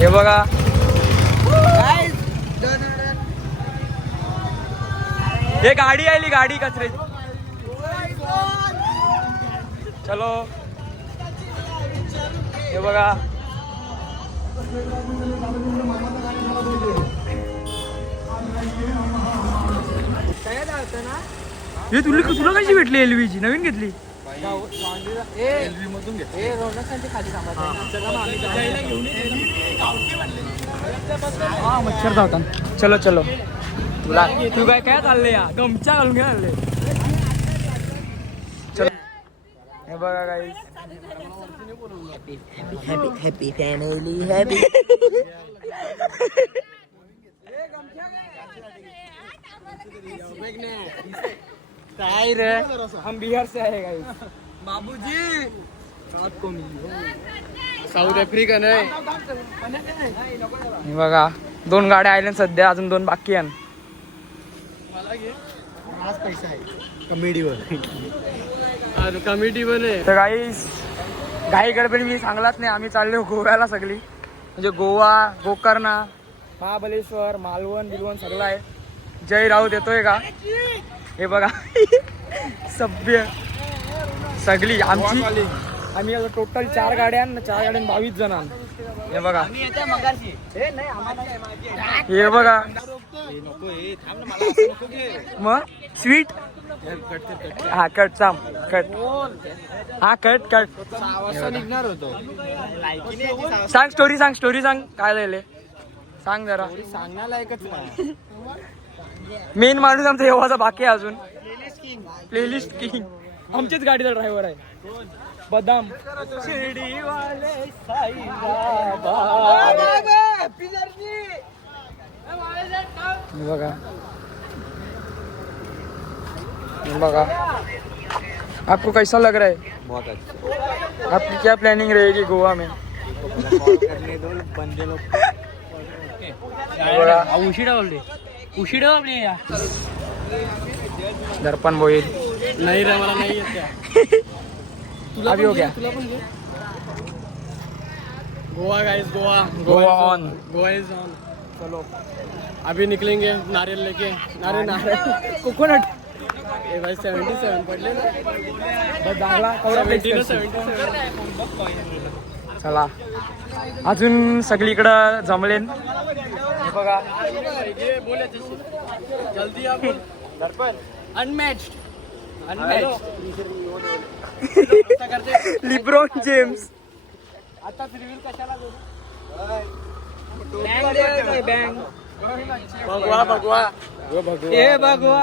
हे बघा हे गाडी आली, गाडी कचऱ्याची. चलो हे बघा हे तुला कशी भेटली एलवीची? नवीन घेतली? मच्छर धावता. चलो चलो तुला तू काय काय चालले या गमच्या घालून घ्या चालले. चलो हे बघा गाईस हॅपी फॅमिली हॅपी. काय रे हम बिहार से आहे गाईस. बाबूजी साऊथ आफ्रिकन आहे. हे बघा 2 गाड्या आल्या सध्या, अजून 2 बाकी आहे. आज पैसा आहे कॉमेडीवर. कॉमेडीवर आहे. तर गाईस घाई गडबड मी सांगलाच नाही. आम्ही चाललो गोव्याला सगळी, म्हणजे गोवा, गोकर्णा, महाबलेश्वर, मालवण बिलवण सगळं आहे. जय राऊत येतोय का? हे बघा सभ्य सगळी आमची. आम्ही टोटल 4 गाड्या, 4 गाड्यां 22 जण. हे बघा हे बघा मग स्वीट. हा कट साम कट. हा कट कट. निघणार होतो. सांग स्टोरी सांग काय झाले सांग जरा. सांगण्यालायकच नाही. मेन माणूस आमचा येवाचा बाकी आहे अजून. प्लेलिस्ट किंग आमच्याच गाडीचा ड्रायव्हर आहे. बदाम बघा बघा. आपको कैसा लग रहा है? बहुत अच्छा. आपकी क्या प्लानिंग रहेगी गोवा में? करने दो बंदे लोग. उशिरा दर्पण बोईल नाही रे मला नाही येत. अभी हो गया. तुला पण घे. Goa guys Goa. Goa on. Goa is on. चलो अभी निकलेंगे नारियल लेके. नारियल कोकोनट. ए भाई 77 पडले ना. बस दाखला कवरा प्लेस. 77. चला अजून सगळीकडं जमलेन. हे बघा जल्दी आप दर्पण. अनमॅच्ड लिब्रॉन जेम्स. आता रिव्हील कशाला देऊ? भगवा भगवा वो भगवा. ए भगवा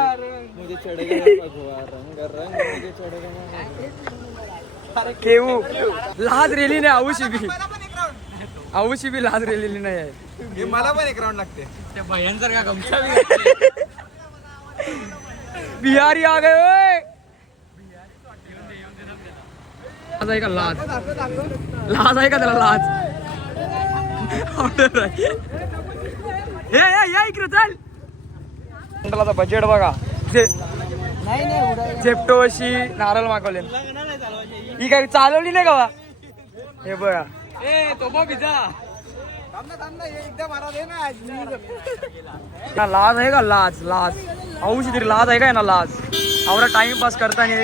मुझे चढ़ेगा भगवा रंग रंग मुझे चढ़ेगा. केवू लाज रेली नाही. आऊशी बी लाज रेलेली नाही आहे. मला पण एक राऊंड लागते. त्या भयांचा का गमछा बिहारी आ गए ओए. लाज आहे का? लाज आहे का त्याला? लाज ऑर्डर आहे. या इकडे चल. मंडळाचा बजेट बघा. झेप्टो अशी नारळ मागवले. ही काही चालवली नाही का? हे बघा ना. लाज आहे का? लाज औषधी तरी लाज आहे का ना? लाज आवरा टाइमपास करताना.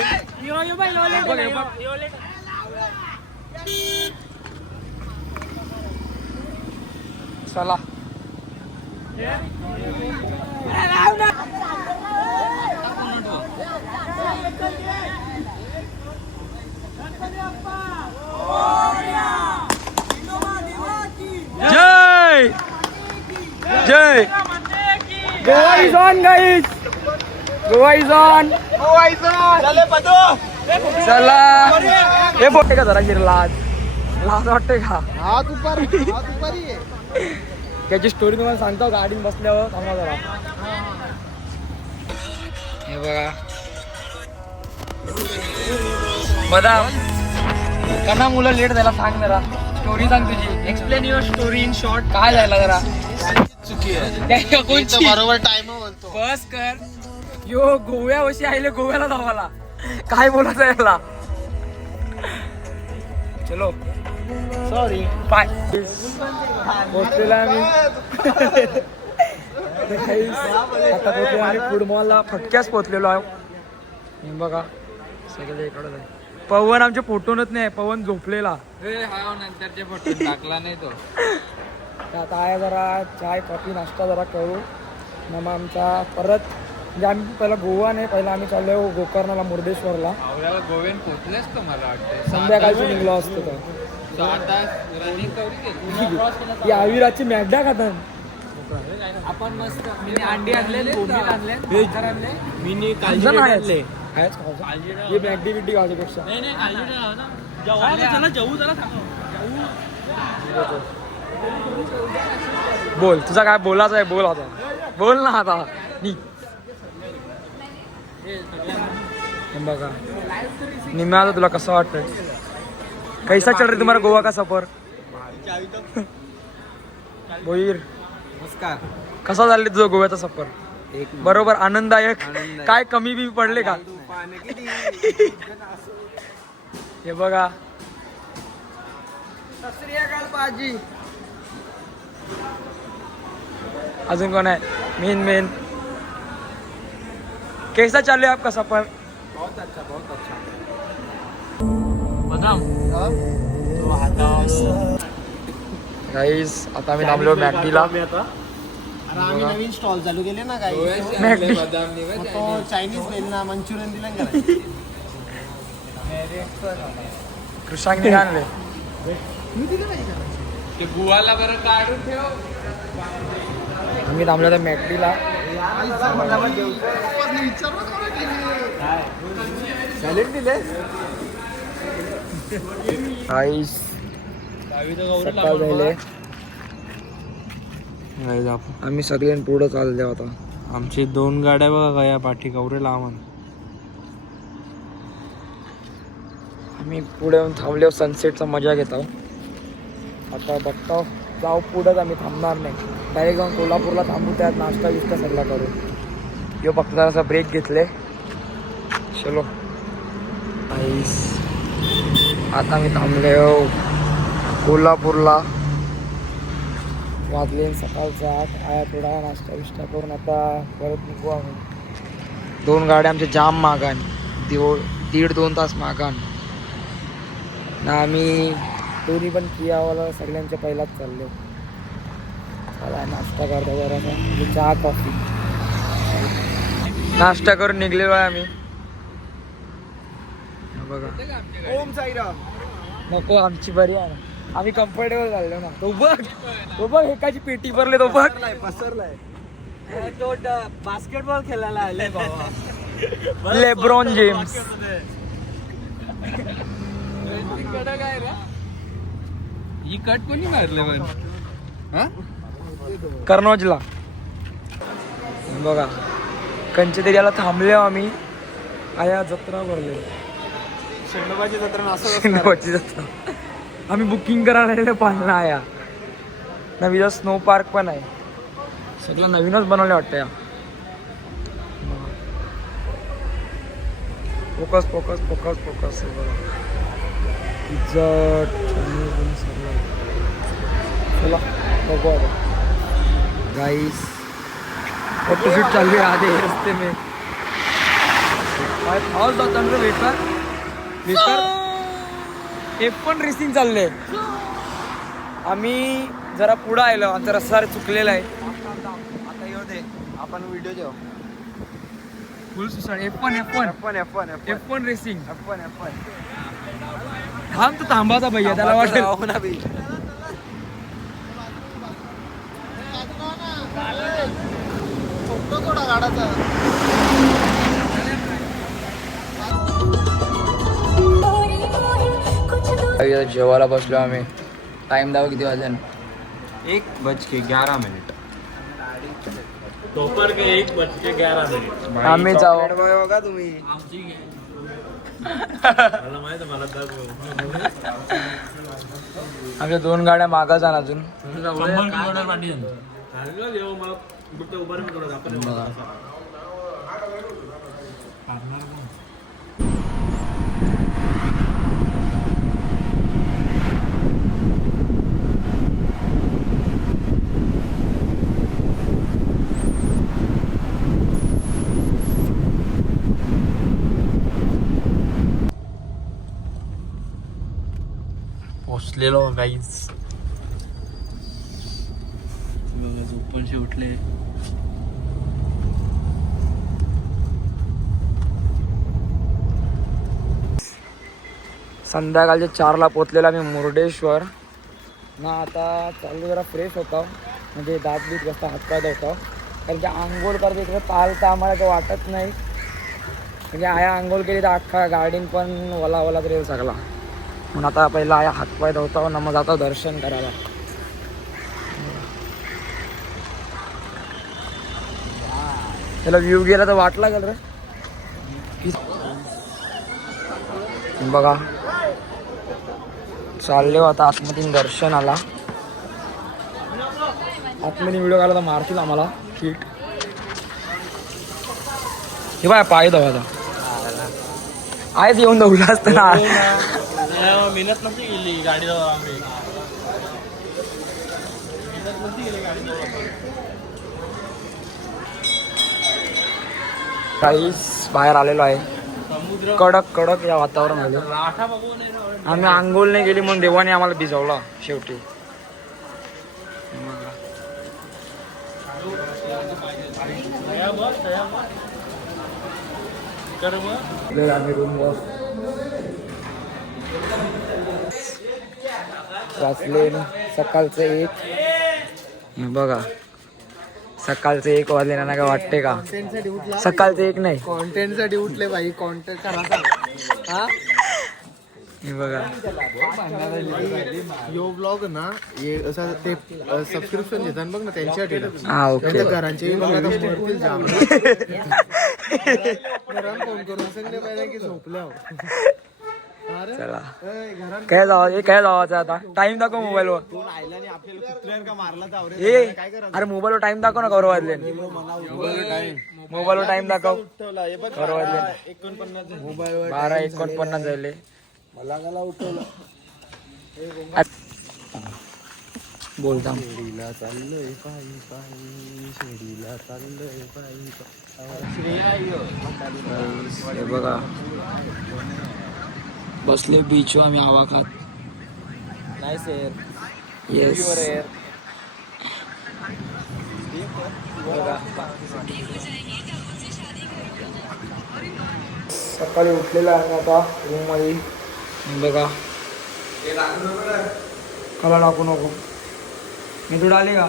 चला जय जय. Goa is on guys. Goa is on. चला हे बोलते का जरा लाज वाटते का? त्याची स्टोरी तुम्हाला सांगतो गाडीत बसल्यावर. थांबा जरा. हे बघा बदाम कना मुलं लेट झाला. सांग जरा स्टोरी सांग तुझी. Explain your story in short. काय झालं जरा? चुकी आहे. कोणची बरोबर टाइम बोलतो. बस कर. यो गोव्यावशी आले गोव्याला जावाला. काय बोलायचं याला? चलो सॉरी पाय पोचलेला आम्ही आता पोचलो आम्ही फूड मॉलला फटक्याच पोचलेलो आहे हे बघा सगळे इकडे पवन आमचे फोटोनच नाही पवन झोपलेला नंतरचे फोटो टाकला नाही तो तर आता आहे जरा चाय कॉफी नाश्ता जरा करू मग आमचा परत म्हणजे आम्ही पहिला गोवा नाही पहिला आम्ही चाललो गोकर्णाला मुर्डेश्वरला गोव्यान पोहोचलेच तो मला वाटतं संध्याकाळची निघलो असतो तर 6 तास रनिंग करू ही आविराची मॅगडा खातात आपण मस्त मी अंडी आणले आणले मिनी जण आहेच. आहेच खायचं. ही मॅगडी बिड्डी खाण्यापेक्षा बोल तुझा काय बोलायचं आहे बोल आता बोल ना आता नी बघा निम्या आता तुला कसं वाटतंय कैसा चल रहा तुम्हारा गोवा का सफर बोईर नमस्कार कसा चालले तुझा गोव्याचा सफर बरोबर आनंददायक काय कमी बी पडले का हे बघा अजून कोण आहे मेन कैसा चल रहा है आपका सफर बहुत अच्छा गाईस आता आम्ही थांबलो मॅगडीला अरे आम्ही नवीन स्टॉल चालू केले ना काही मॅगडी तो चायनीज बेल ना मंचुरियन दिलं का कृषांनी आणले ते गुवाला बरं काढून ठेव आम्ही थांबलो तर मॅगडीला सॅलेड दिले गाईस सकाळ झाले आम्ही सगळे पुढं चालले आता आमची 2 गाड्या बघा गया पाठी गौरे लावून आम्ही पुढे येऊन थांबले सनसेटचा मजा घेत आहोत आता बघतो जाऊ पुढंच आम्ही थांबणार नाही डायरेक्ट जाऊन कोल्हापूरला थांबू त्यात नाश्ता बिस्टा सगळा करू यो फक्त जरासा ब्रेक घेतले चलो आईस आता मी थांबले कोल्हापूरला वाजले सकाळचा 8 आया थोडा नाश्ता बिष्टा करून आता परत निघू आम्ही 2 गाड्या आमच्या जाम मागान 1.5-2 तास मागान ना आम्ही दोन्ही पण कियावाला सगळ्यांच्या पहिलाच चालले चला नाश्ता करतो जरासा म्हणजे चहा कॉफी नाश्ता करून निघलेलो आहे आम्ही बघा ओम साईराम नको आमची बरी आहे ना आम्ही कम्फर्टेबल झालो ना तो बघ एकाची पेटी भरले तो बघ पसरलाय तो बास्केटबॉल खेळायला आले बाबा लेब्रॉन जेम्स ही कट कोणी मारलं पण कर्नोजला बघा कंचेतरी याला थांबले आम्ही आया जत्रा भरले शेंडोबाची जत्रा असं शेंडोबाची जत्रा आम्ही बुकिंग करायला पाहिलं आया नवीन स्नो पार्क पण आहे सगळं नवीनच बनवले वाटतं या फोकस फोकस फोकस फोकस इज्जत चला बघू आता गाईस फोटोशूट चालू है आधे रस्ते में पाऊस जाता ना वेकर F1 रेसिंग चाललंय आम्ही जरा पुढं आलो आमचा रस्ता चुकलेला आहे आता येऊ दे आपण व्हिडिओ देऊ फुल सुसाड F1 रेसिंग थांब तू थांबाचा भैया त्याला वाटेल जेवायला बसलो आम्ही टाइम दाव किती वाजन 1:11 दोपहर के 1:11 आम्ही जाऊ बघा तुम्ही आमच्या 2 गाड्या मागा जाण अजून बसलेलो गाईज. झोपूनशी उठले. संध्याकाळचे 4ला पोचलेला मी मुर्डेश्वर ना. आता चालू जरा फ्रेश होतो, म्हणजे दात बीत जास्त हातपाय धुतो, कारण की आंघोळ करते इकडे चालतं आम्हाला तर वाटत नाही. म्हणजे आया आंघोळ केली तर अख्खा गार्डन पण ओला ओला तरी सगळा. म्हणून आता पहिला आया हातपाय धुतो ना, मग जातो दर्शन करायला. त्याला व्ह्यू गेला तर वाट लागेल रे. बघा चालले आता आतमध्ये दर्शनाला. आतमध्ये व्हिडिओ काढला तर मारतील आम्हाला फिट. हे बाय पाय धवायचा आहेच येऊन धवला असतं ना. मेहनत नसती गेली गाडी आम्ही. काहीच बाहेर आलेलो आहे. कडक कडक या वातावरणामध्ये आम्ही आंघोळ नाही गेली म्हणून देवाने आम्हाला भिजवला शेवटी. आम्ही रूमवर वाचले सकाळचं 1. बघा सकाळचं 1 वाजले ना, काय वाटते का? सकाळचं 1 नाही, कॉन्टेंट साठी उठले भाई. कॉन्टेंट हा हे बघा यो ब्लॉग ना, हे असं ते सबस्क्रिप्शन देतात बघ ना, त्यांच्यासाठी. हा ओके. घरांचे फोन करून सांगले पाहिजे की झोपल्या. चला काय जावा, काय जावाचं आता. टाइम दाखव मोबाईलवर. ए अरे मोबाईलवर टाइम दाखव ना, कवर वाजले. मोबाईलवर टाइम दाखव, कवर वाजले 12:49 झाले. बोलता हे बघा बसले बीच आम्ही हवा खात. Nice air. येस सकाळी उठलेला आहे आता रूम मध्ये. बघा कला टाकू नको. मी तू डाले का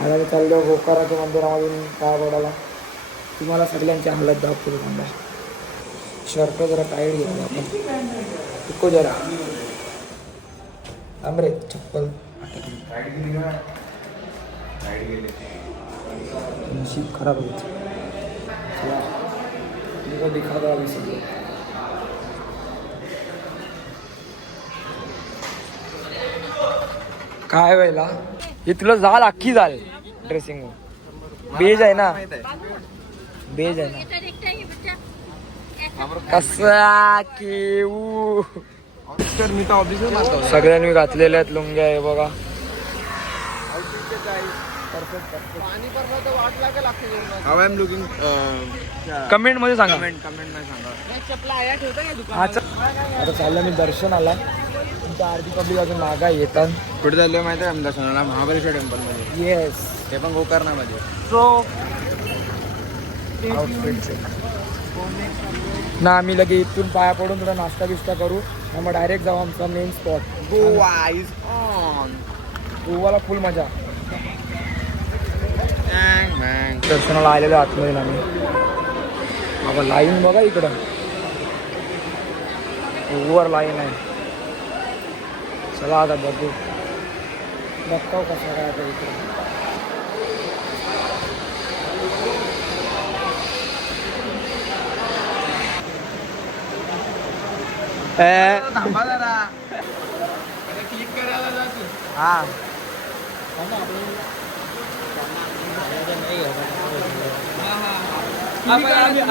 आता मी चाललो गोकाराच्या मंदिरामधून काय पडायला. तुम्हाला सगळ्यांची हालत दाखवतो. थांबा शर्ट जरा टाईट घेतला आपण. टिको जरा थांब रे. चप्पल नशीब खराब होती. दिखाता अभी सगळं. काय व्हायला हे तुला जाल अख्खी जाल ड्रेसिंग बेज आहे ना, बेज आहे ना. कसा केऊ मी तर ऑफिस सगळ्यांनी घातलेल्या आहेत लुंग्या. आहे बघा हाव आय एम लुकिंग. कमेंट मध्ये सांगा. कमेंट नाही सांगा. आता चाललं मी दर्शनाला. तुमच्या आरती पब्लिक अजून मागा येतात. कुठे चाललोय माहिती आहे दर्शनाला? महाबळेश्वर टेम्पल मध्ये. येस ते पण गोकर्णामध्ये. सो ना आम्ही लगे इथून पाया पडून थोडा नाश्ता बिस्टा करू आणि मग डायरेक्ट जाऊ आमचा main spot Goa is on. गोवाला फुल मजा. दर्शनाला आलेलो आतमध्ये आम्ही. बाबा लाईन बघा इकडं, ओव्हर लाईन आहे. चला आता बघू बघतो कसं काय आता इकडे. थांबा जरा. क्लिक करायला जातो. हा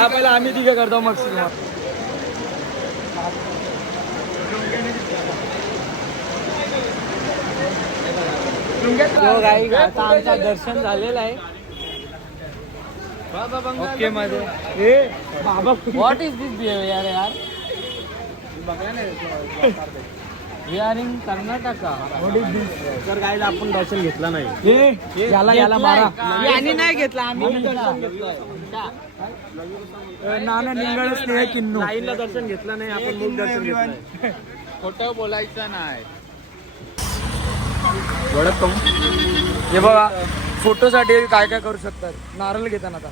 पहिला आम्ही तिघे करतो मग आता आमचं दर्शन झालेलं आहे. ओके मध्ये. व्हॉट इज दिस बिहेवियर यार. विआरिंग कर्नाटका. तर काय आपण दर्शन घेतला नाही. याला मारा. यांनी नाही घेतला, आम्ही दर्शन घेतलं. नाना निंगळ स्नेह किन्नू. लाईनला दर्शन घेतलं नाही आपण, मुख दर्शन घेतलं. खोटं बोलायचं नाही. हे बघा फोटोसाठी काय काय करू शकतात. नारळ घेताना आता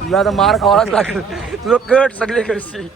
तुला आता मार खावाच लागेल. तुझं कट सगळे करशी.